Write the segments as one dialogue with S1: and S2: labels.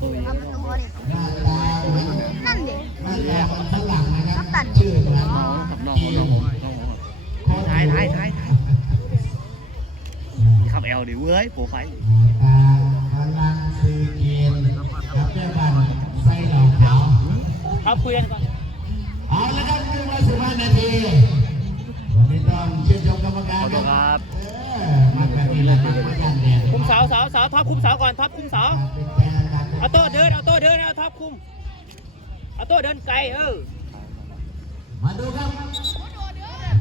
S1: ตัวเอง
S2: นั่นเด็ก
S3: ข้างหลังนะครับ
S2: น้ำตัด
S3: ชื่อน้
S1: องกับน้องน้องน้องท้ายท้ายท้ายขับเอลดิเว้ยโปรไฟล์
S3: กำลังซื้อเกณฑ์กับแม่บ้านไส้เหล่าขาว
S1: ครับคุยกันก่อน
S3: เอาละครับครึ่งละสิบห้านาทีวันนี้ต้องชื่นชมกรรมการ
S1: ขอโทษครับ
S3: เออมาแบบนี้แล้วขับมาอย่างแดด
S4: คุมเสาเสาเสาท็อปคุมเสาก่อนท็อปคุมเสา
S3: เเอา
S4: ตัวเดินไกลเออ
S3: มาดูครับ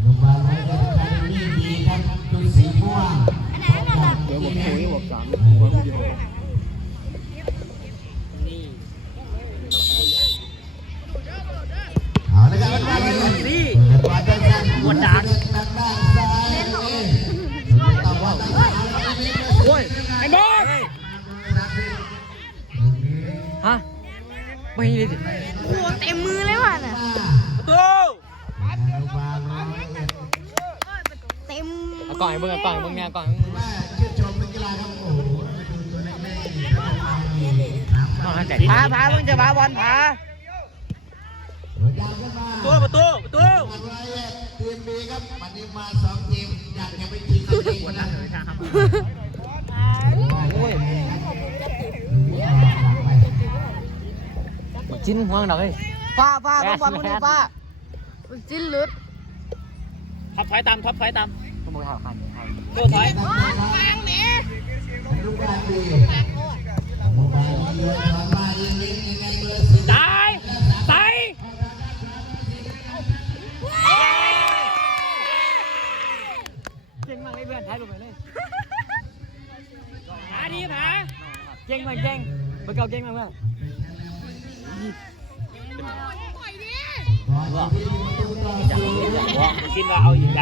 S3: ดูบาร์ไว้ได้แฟนนี่ดีครับดูสีม่วง
S1: เดี๋ยวผมคุยบอกจังคนผู้เดียว
S4: ไม่
S1: ได้ดิ
S2: โอ้เต็มมือเลยว่ะน่ะ
S4: ประตู
S2: เต็ม
S1: เอากล่องให้เบิ่งเอากล่องให้เบิ่งเนี่ยกล่อง
S3: ชื่นชมนักกีฬาครับโอ้โหดูตัวเล็กๆ
S1: น้องน่าใจ
S4: พาพาเพิ่งจะพาบอลพา
S3: หัวยาวขึ้นมา
S4: ตัวประตูประตู
S3: วันไรทีมบีครับวันนี้มาสองทีมอยากจะไปทีมกันเองนะ
S1: โอ้ย จิ้นห่วงดอกเฮ้ย
S4: ฟ้าฟ้าต้องบอลคนนี้ฟ้า
S2: จิ้นลึด
S4: ท็อปถอยตามท็อปถอยตาม
S1: ต้องมาถ่ายคัน
S4: ตัวถอย
S3: ลูกการดีลูกการดีเลยมามายิงยิงในเบอร์สิบ
S4: ตายใส่
S1: เก่งมากเลยเพื่อนถ่ายรูปไปเลย
S4: หาดีหา
S1: เก่งมากเก่งเบิ่งเก่าเก่งมากเพื่อน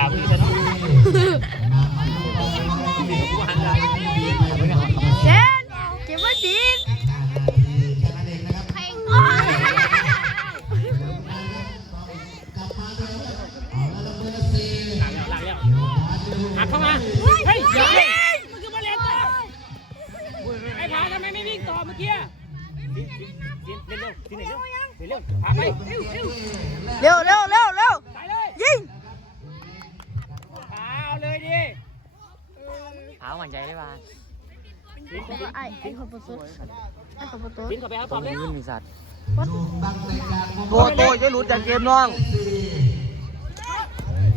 S4: ว่า
S2: ไอ้
S4: ไอ้
S2: คนประตูไอ้คนประตู
S4: บินเข้าไปเอา
S1: ต
S4: ต
S1: อ
S4: อนบ
S1: นี้
S4: เลย
S1: ยื่นมีสัตว์
S3: ลูกตั้งแต่การ
S1: โตโตจะหลุดจากเกมน้อง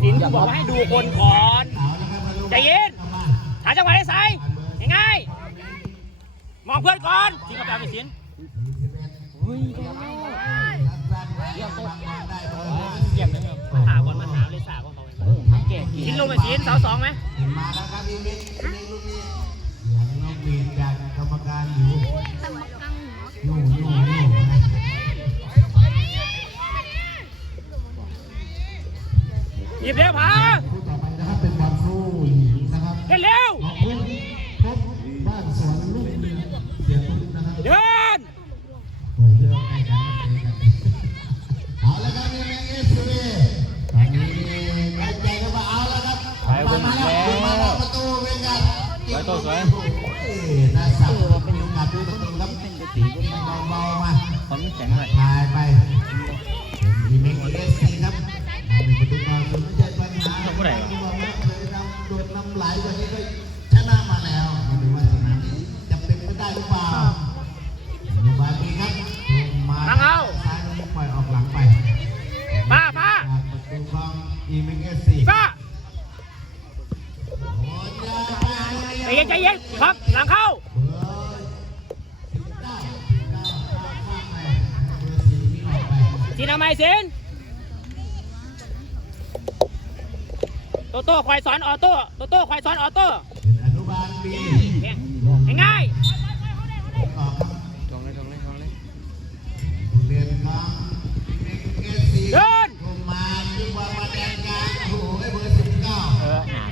S4: สินบอกว่าให้ดูคนก่อน
S3: เอาแล้วครับมาดู
S4: ใจเย็นหาจังหวะได้ใส่ง่ายๆมองเพื่อนก่อนสินเข้าไปเอาไปสิน
S1: เฮ้ย
S4: เยี่ยมเลยมันหาบอลมันหาเลยสาของเขา
S1: แก่กี่
S4: สินลงไปสินเสาสองไหม
S3: การอยู่อยู่อยู่อยู่
S4: หยิบเร็วผา
S3: เป็น
S1: โอ
S3: กาสดูประตูครับเป็นเบาๆมา
S1: ความแข็งเลย
S3: ถ่ายไปอีเมเอสซีครับมีประตูมาสุดยอดปัญหาผู้ใดเคยนำโดนนำไหลกว่านี้ก็ชนะมาแล้วมาดูว่าสนามนี้จะเป็นไปได้หรือเปล่าดูบาลีครับมาซ้ายปล่อยออกหลังไป
S4: ฟ้าฟ้า
S3: ประตูของอีเมเอสซี
S4: ฟ้าใจเย็นใจเย็นครับหลังเข้า สินทำไมสินโตโต้ควายสอนออโต้โตโต้ควายสอนออโต้
S3: อนุบาลบี
S4: ง่าย
S3: ต่อครับ
S1: จงเลยจงเลยจงเลย
S3: เรียนของเอสซี
S4: ๆเดิน
S3: ลงมาจึงว่ามาแดงกลางโอ้โหไอ้เบอร์สิบเก้า
S1: เออหนา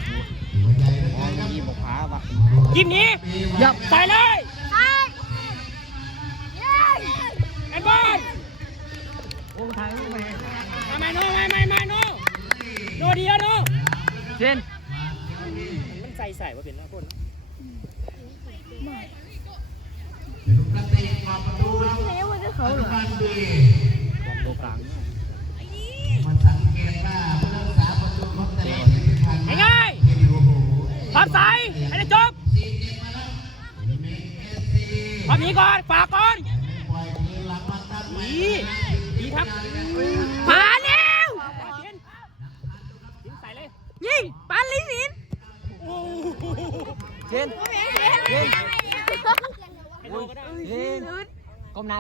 S3: หัวใหญ่เหลือเกินครับ
S1: ดีบอกพาปะ
S4: ยิ้มหนี้
S3: ยับ
S4: ใส่เลย ว่าเป็นนะคน
S3: ลูกนักเตะออกประตู
S2: เขาเหรอ
S3: บ้านดี
S4: โตกลาง
S3: มันสังเกตว่าผู้รักษาประตูของแต่ละทีมที่ผ่านมา
S4: ง่าย
S3: เห็นโอ้โห
S4: ๆความใสให้ได้จบ
S3: สี่เจ็ดมาแล้วเมกเอสซี
S4: ความนี้ก่อน ฝากก่อน
S3: ปล่อยคืนหลังมาตั้งไว้
S4: ดีดีครับ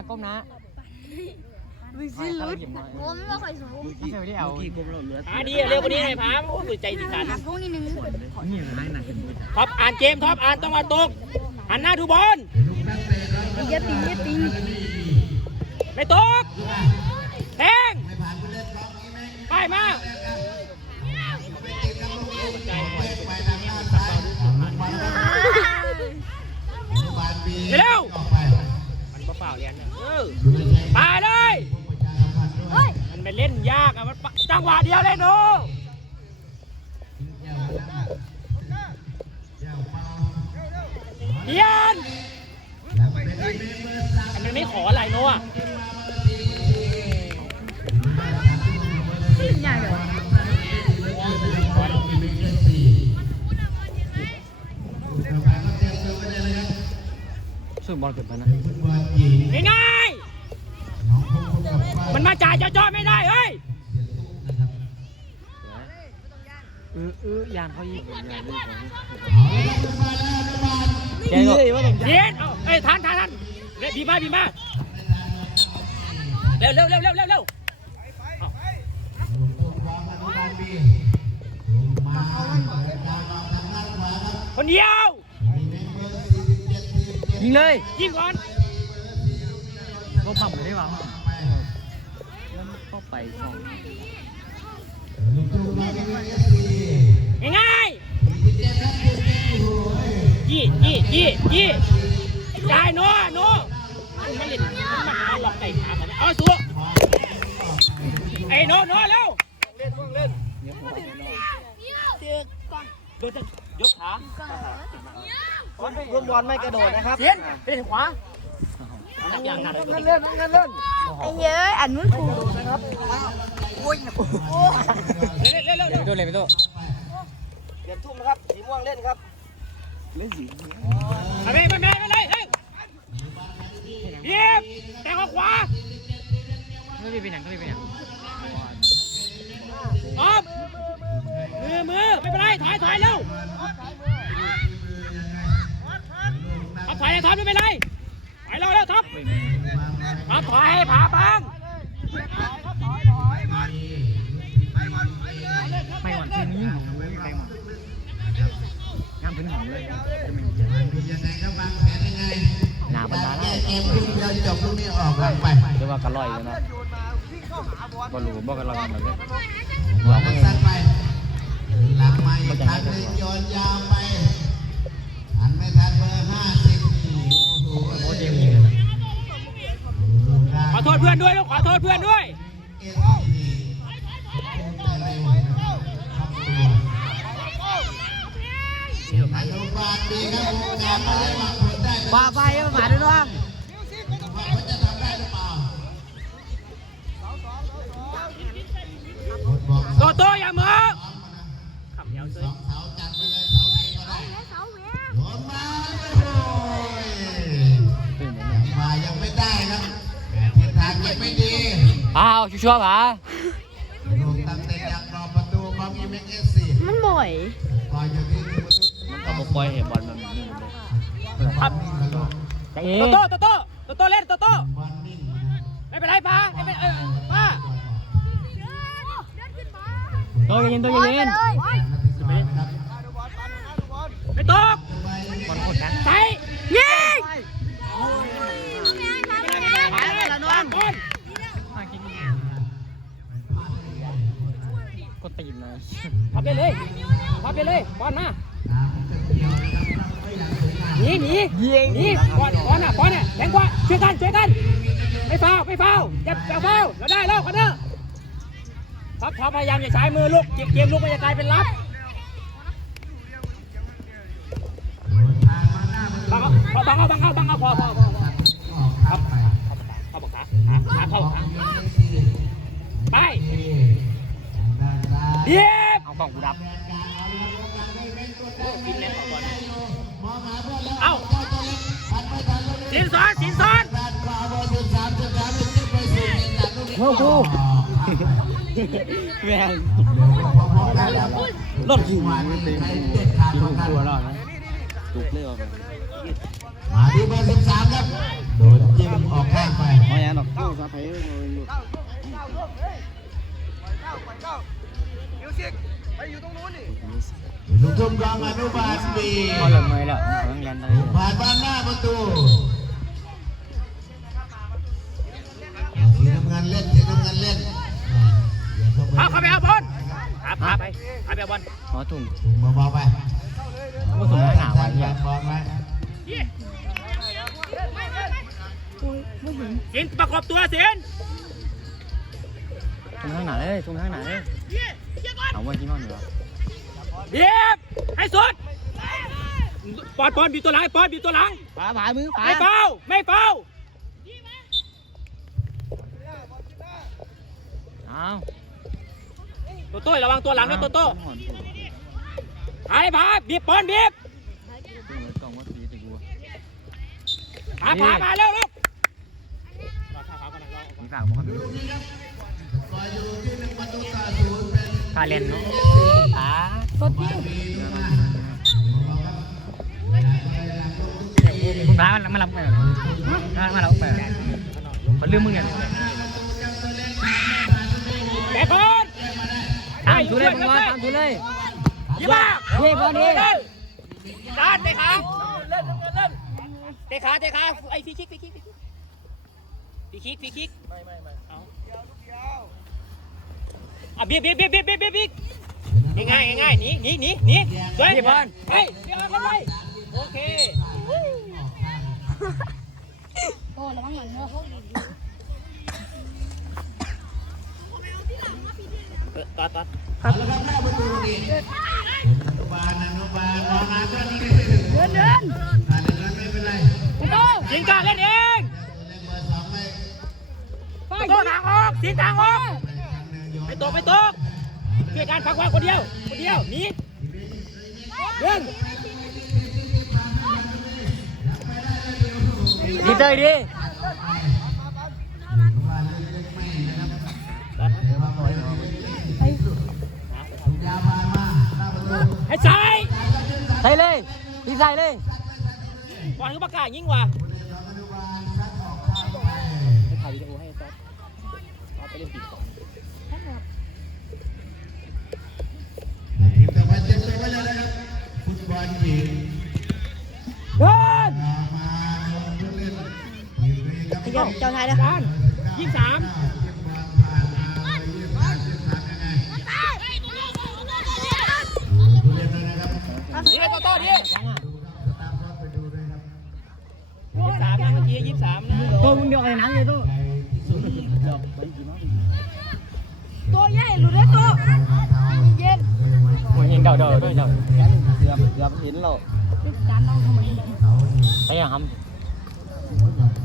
S4: ก้
S5: มหน้าก้มหน้า
S2: ลิสินลุด
S6: ผมไม่ค่อยสูง
S5: ไม่เคยได้เอา
S1: กี่กลมเราเหลือ
S4: หาดีเร็วกว่านี้หน่อยพามโอ้ยใจดีสัน
S6: พวกนี้หนึ่ง
S5: นี่มันไม่หนัก
S4: ท็อปอ่านเกมท็อปอ่านต้องมาตกหันหน้าดูบอล
S2: อย่าติงอย่าติง
S4: ไม่ตกแทง
S3: ไม่ผ่านผู้เล่นบล็อกนี้ไหม
S4: ไปมา
S3: ไม่ติดกับลูกลูกไปไปทางหน้าซ้ายเอาลูกบอลครับ
S4: เปล่าๆเรียนเนี่ยเออ
S3: ดูแล
S4: ไปเลย
S3: ประชาสัมพันธ์ด้วย
S4: มันเป็นเล่นยากอะมันปะจังหวะเดียวเลยโน
S3: แก้วน้ำแก้วเปล่า
S4: เรียน
S3: แล้วเป็นอีเมลเบอร์สาม
S4: มันไม่ขออะไรโนอะ
S5: บอลเกิดไปนะ
S4: ง่ายๆมันมาจ่ายจ่อๆไม่ได้เฮ้ย
S5: เออเออยานเขายิงแก
S1: เฮ้
S5: ก็
S1: ยว่าผม
S4: เรียนเอาเอ้ยทันทันทันเร็วดีมากดีมากเร็วเร็วเร็วเร็วเร็วเร็วคนเดียว
S5: ยิงเลย
S4: ยิงก่อน
S5: ก็ปั๊มเลยได้ป่ะแล้วก็ไปสอง
S4: ง่ายๆยี่ยี่ยี่ยี่จ่ายโนโนมันเล่นมันมาหลอกไก่ขามันเอาสู้ไอ้โนโนเร็วโดนจะ ยกขา
S1: ร่วมบอลไม่กระโดดนะครับ
S4: เสียนเล่นขวาอย่างนั้น
S1: เล่นเงินเล่น
S2: ไอ้เยอะอันนู้นถูก
S4: เร็วเร็วเร็วเร็ว
S5: โดนเลยไปโต
S1: เปลี่ยนทุ่มนะครับสีม่วงเล่นครับ
S4: เอาไปไปไปไปเลยเฮ้ยเยียบแต่งขวา
S5: ไม่ไป็นหนไม่เป็นหนัง
S4: ออ มือมือไม่เป็นไรถอยถอยเร็วท็อปถอยเลยท็อปไม่เป็นไรถอยเร็วเร็วท็อปท็อปถอยให้ผาบัง
S5: ไม่หวั่นที่นี้ไม่หวั่นงามพื้นหอมเลย
S3: ยังไงครับางแผนยังไง
S5: หนาบรรดา
S3: แล้
S5: ว
S3: เกมลูกเดียวจบลูกนี้ออกหลังไป
S5: เรียกว่ากระลอยเลยนะบอลลูนบอลกระลอยแบบนี้
S3: หัวมันสั้นไป หลังมาอีกครั้งหนึงโยนยาวไปหันไม่ทันเบอร์ห้าสิบโอ้โห
S5: โอ้เจมยิง
S4: ขอโทษเพื่อนด้วยลูกขอโทษเพื่อนด้วย
S3: เอสดีแต่เร็วนะครับครอบครัวอนุบาลดีครับวงการไม่ได้วางผลได้
S5: ปลาไฟมันหมา
S3: ด้
S5: อ้าวชัวร์ๆผา
S3: ลูกตั้งแต่ยังรอประตูของอีเมกเอสซี
S2: มันบ่อย
S3: ปล่อยอย่างนี้ดูประตู
S5: มันก็บอกปล่อยเห็นบอลมันนี่
S4: ครับ
S5: แต่เอ๋
S4: โตโตโตโตโตโตเล่นโตโต
S3: บอลนิ่งนะ
S4: ไม่เป็นไรป้าไม่เป็นเออป้า
S5: ตัวเย็นตัวเย็น
S3: นะครับ
S4: ไม่ตก
S5: บอลคนนะ
S4: ใส่
S2: ยิง
S4: ไปเลยละน้องบอล
S5: ก็ ตีนเลย
S4: พับไปเลยพับไปเลยบอลมาหนีหนีหนีบอลบอลน่ะบอลน่ะแรงกว่าช่วยกันช่วยกันไม่ฟาวไม่ฟาวอย่าอย่าฟาวเราได้แล้วกันเด้อท็อปท็อพยายามอย่าใช้มือลูกเกมลูกมันจะกลายเป็นรับบังเอาบังเอาบังเอาบังเอาพอพอพอพอ
S3: ครับไป
S4: เข้าบักขาขาขาเข้าขาไป เดียบเอากล่องกูดับกินแน่นก่อนเอาสินซ้อนสินซ้อน
S5: โอ้โหแม่งรถขี่มาเต็มกินตัวแล้วนะตุกเลยว่ะ
S3: มาที่เบอร์สิบสามครับโดนจิ้มออกข้างไป
S5: ไม่ยังหรอกกู้ซาเพย์ อยู่
S3: ลูกทุ่มกองอนุบาลบี
S5: พอหลงไม่แล้วต้องยันอะไร
S3: ผ่านบ้านหน้าประตูสีน้ำเงินเล่นสีน้ำเงินเล่น
S4: เอาเข้าไปเอาบอลหาพาไปหาไปเอาบอล
S5: ขอถุง
S3: ถุงเบาๆไป
S5: ก็ถุงหนาวไว้
S3: ยัดบอลไว้
S4: สินประกอบตัวสิน
S5: ถุงข้างไหนเลยถุงข้างไหนเลย เอาไว้ที่นอนอยู่
S4: เดียบให้สุดปอนปอนบีบตัวหลังปอนบีบตัวหลัง
S5: ผาผามือผา
S4: ไม่เฝ้าไม่เฝ้า
S5: อ้าว
S4: โตโต้ระวังตัวหลังนะโตโต้หายพาบีบปอนบีบ
S5: กล่องว่าตีตะกู
S4: หาพามาเร็วลูก
S5: มีฝากมั้งคาเลนเนาะผา
S2: สดพี่
S5: คุณพามารับไปมารับไปมันลืมมึงเนี่ย
S4: แต่บอล
S5: ตามดูเลยมึงว่าตามดูเลย
S4: ยี่บ้า
S5: เฮ้บอลนี่
S4: ด้านเตะขาเล่นเล่นเตะขาเตะขาไอ้ฟรีคิกฟรีคิกฟรีคิกฟรีคิกไม่ไม่ไม่เอา อะบีบบีบบีบบีบบีบบีบบีบง่ายง่ายง่ายหนีหนีหนีหนีด้วยบอลไปเดี๋ยวกันไปโอเค
S2: โอ้ระวังหลังเนอะ
S4: ตัดตัด
S3: เอาละครับหน้าประตูนี่อนุบาลอนุบาลรอมาก็นี่
S2: เดินเดิน
S3: ผ่านเลยนะไม่เป็นไร
S2: โอ้
S4: สิงกาเล่นเอง
S3: เล่นเบอร์สองไป
S2: ไป
S4: โตทางออกสิงทางออก ไปตกไปตกช่วยการพักว่าคนเดียว คนเดียวหนีเดิน
S5: ดีเตยดี
S3: ยาวผ่านมาหน้าประตู
S4: ให้ใส่
S5: ใส่เลยดีใส่เลย
S4: บอลคือปากกายิ่งกว่า
S3: อนุบาลชักออกข้างไป
S4: ถ่ายวิดีโอให้ต๊อบต๊อบไปเล่นปีกก่อน
S3: บ
S4: เจ้า
S2: เจ้าไทยนะ
S4: บอลยี่สาม
S3: เก็บบอลผ่านมายี่สิบสามยี่สิบสามยังไงดูผู้เล่นด้วยนะครับ
S4: นี่เลยโตโต้ดิ
S3: ดูครับสตาร์ทรอบไปดูด้วยครับ
S4: ยี่สามนะเมื่อกี้ยี่สามนะ
S5: ตัวมึงเดียวกันนะเลยตัว
S3: ใหญ่ที่สุดนะครับ
S2: ตัวใหญ่หลุดแล้วตัวเย็น
S5: โอ้ยเห็นเดาเดาด้วยเดาเกื อบเกือบเห็นเรา
S2: จานเราทำไม
S3: เขานี่
S5: ใช่ยังครับ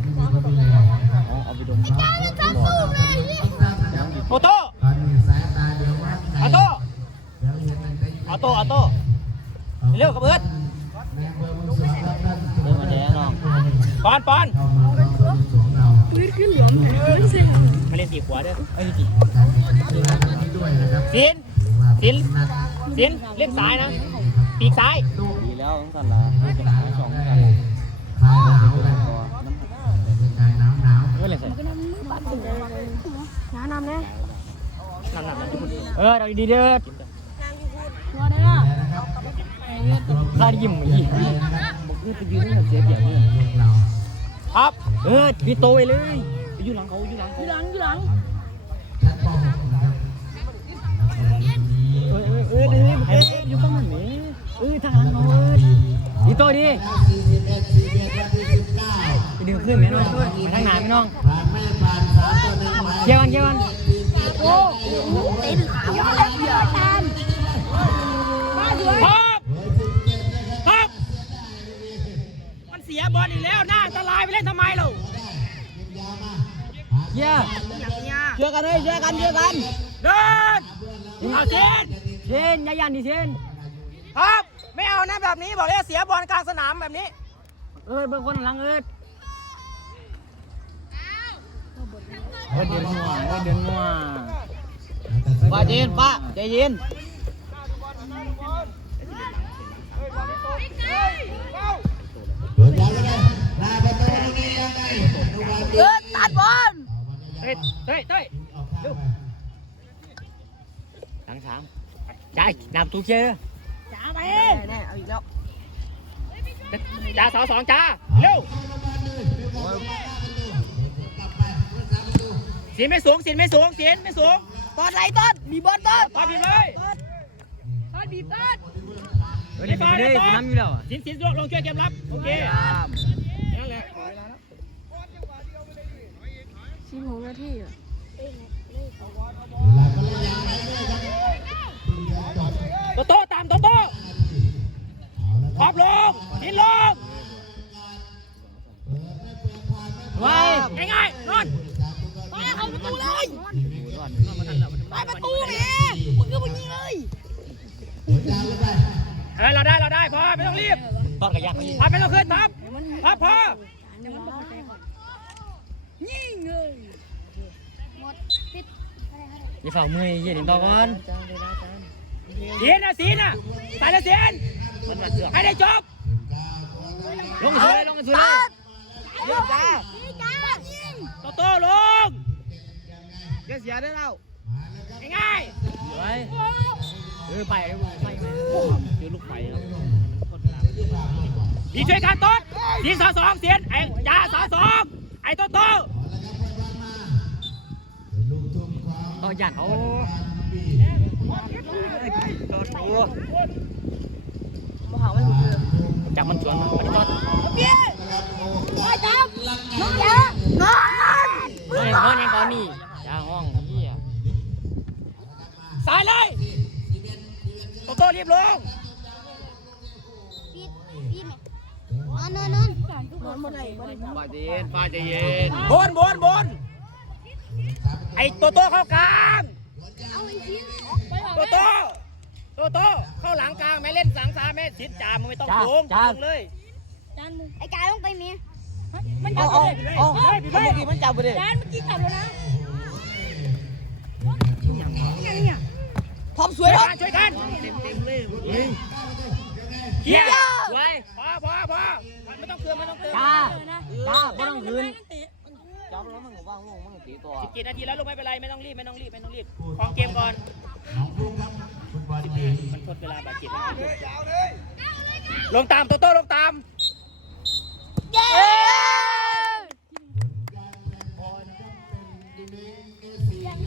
S3: ที่ะครับ
S5: เอาเอาไปดม
S4: โตโต้
S3: อายต
S4: อ๋อโต
S3: อ๋
S4: ออโต้ออโต้เร็วกับเบิร์ด
S3: เบอร์มือสองครับท่าน
S5: เดินมาแน่น้อง
S4: ปอนปอน
S3: เข้ามาเข้ามาดูสองเรา
S2: พื้นขึ้นหลวมพื้นเสีย
S4: มาเล่นตีขวาเด้อ
S5: เอ้ยจี
S3: ดูแลตรงนี้ด้วย
S4: สินสินสินเล่นซ้ายนะ ปีกซ้าย
S5: ดีแล้วต้องสั่นละจะหาสองกัน
S3: พายน้ำเลย
S5: ก่อ
S3: เป็นชายน้ำหนาว
S5: เมื่อไรใส่
S2: ก็นำมือปัดถึงน้านำแน่
S4: นั่นนั่นนั่นทุกคน
S5: เออเราดีเด้อ
S2: ตัวเด้อ
S3: นะครับ
S5: ข้ายิ้มอีกบอกคือไปยืนให้เสียเปรียบเลย
S3: พวกเรา
S4: ครับ
S5: เออพี่โตไปเลยอยู่หลังเขาอยู่หลัง
S2: อ
S5: เขา
S2: ยู่หลังอยู่หลัง
S3: ชั้นป .6 นะครับ
S5: เออเออเออเออเอออยู่ข้างหลังนี้ เออทางหลังเขาเออพี่โตดี
S3: 41 41วันที่19
S5: ไปดึงขึ้นไหมน้องไปทางหน้าพี่น้อง
S3: ผ่านไม่ผ่านสามตัวหนึ่งหมาย
S5: เกี่ยวกันเกี่ยวกัน
S2: โอ้เต็มขาเยอะเลยเยอะแทนมาด้วย
S4: ครับครับมันเสียบอลอีกแล้วน่าอันตรายไปเล่นทำไมเรา
S3: ยิงยาวมาชียร์ช่วยกันเลยช่วยกันช่วยกัน
S4: เดินเอาเชน
S3: เชนอย่ายันดิเชน
S4: ครับ ไม่เอานะแบบนี้บอกเลยเสียบอลกลางสนามแบบนี้
S3: เอ้ยเบิ่งคนหลังเอ้ยเอ้ยเดินงัวเอ้ยเดินงัวป้าเจนป้าใจเย็น
S7: เปิดยาวก็ได้หน้าประตูตรงนี้ยังไงอนุบาล
S1: เออตัดบอล
S4: เฮ้ยเฮ้ยเฮ้ย
S7: ออกข้างไป
S3: หลังสามใจนำทุกเชียร์
S1: จ้า ไปแน่เอาอีกแล้ว
S4: จ้าสองสองจ้าเร็วสินไม่สูงสินไม่สูงสินไม่สูง
S1: ต้นไรต้นมีบอลต้น
S4: ปาผิดเลย
S1: ต้นบีบต้น
S3: เฮ้ยไปเลยกูน้ำอยู่แล้วอะ
S4: สินสินลงลงช่วยเกมรับโอเคนั่นแหละ
S1: สิบหกนาทีอะ
S4: โตโต้ตามโตโต้ขอบล งสินลง
S3: ไว้
S4: ง่ายๆนอน
S1: ไปเข้าประตูเลยไปประตูแม่มึงก็มึงยิงเลย
S4: เออเราได้เราได้พอไม่ต้องรีบ
S3: ตอนกระยัก
S4: พับไม่ต้องขึ้นพับพับพอ
S1: ยิงเลยหมดปิด
S3: อย่าฝ่ามือเย็นต่อก่อน
S4: สินนะสินนะใส่ละสิน
S3: มันมาเสือก
S4: ให้ได้จบ
S3: ลงสุดเลยลงสุดเลย
S1: เยียมจ้า
S4: โตโต้ลง
S3: อย่าเสียได้แล้ว
S4: ง่าย
S3: ไว้เออไปไปเจอลูกไฟครับ
S4: ดีช่วยกันต้นสินสาวสองเสินไอ้จ้าสาวสองไอ้โตโต้
S3: ต่อยันเขาจับมันสวนมัน
S1: ป้า
S3: ใจเย็นป้าใจเย็น
S4: บนบนบนไอ้โตโต้เข้ากลาง
S1: เอาไอ้ชิ้น
S4: โตโต้โตโต้เข้าหลังกลางไม่เล่นสังสามเมตรสินจ่ามึงไม่ต้องลงลงเลย
S1: จานมึงไอ้กายต้องไปเมีย
S4: มันจับเลยเฮ้ยไปเลย
S3: มันจับไปเลย
S1: จานเมื่อกี้จับแล้วนะพร้อมส
S4: ช่
S1: ว
S4: วยย
S1: ครั
S4: กับนช่วยกันเฮีย
S3: ไว้
S4: พอพอพอ ไม่ต้องเตือนไม่ต้องเตือน
S3: จ้าจ้าไม่ต้องคืนจ้าแล้วมึงว่างมึงมึงตีตัว
S4: สิบเจ็ดนาทีแล้วลงไม่เป็นไรไม่ต้องรีบไม่ต้องรีบไม่ต้องรีบของเกมก่อน
S7: มั
S4: นทดเวลาบาดเจ็บลงตามโตโต้ลงตามเย้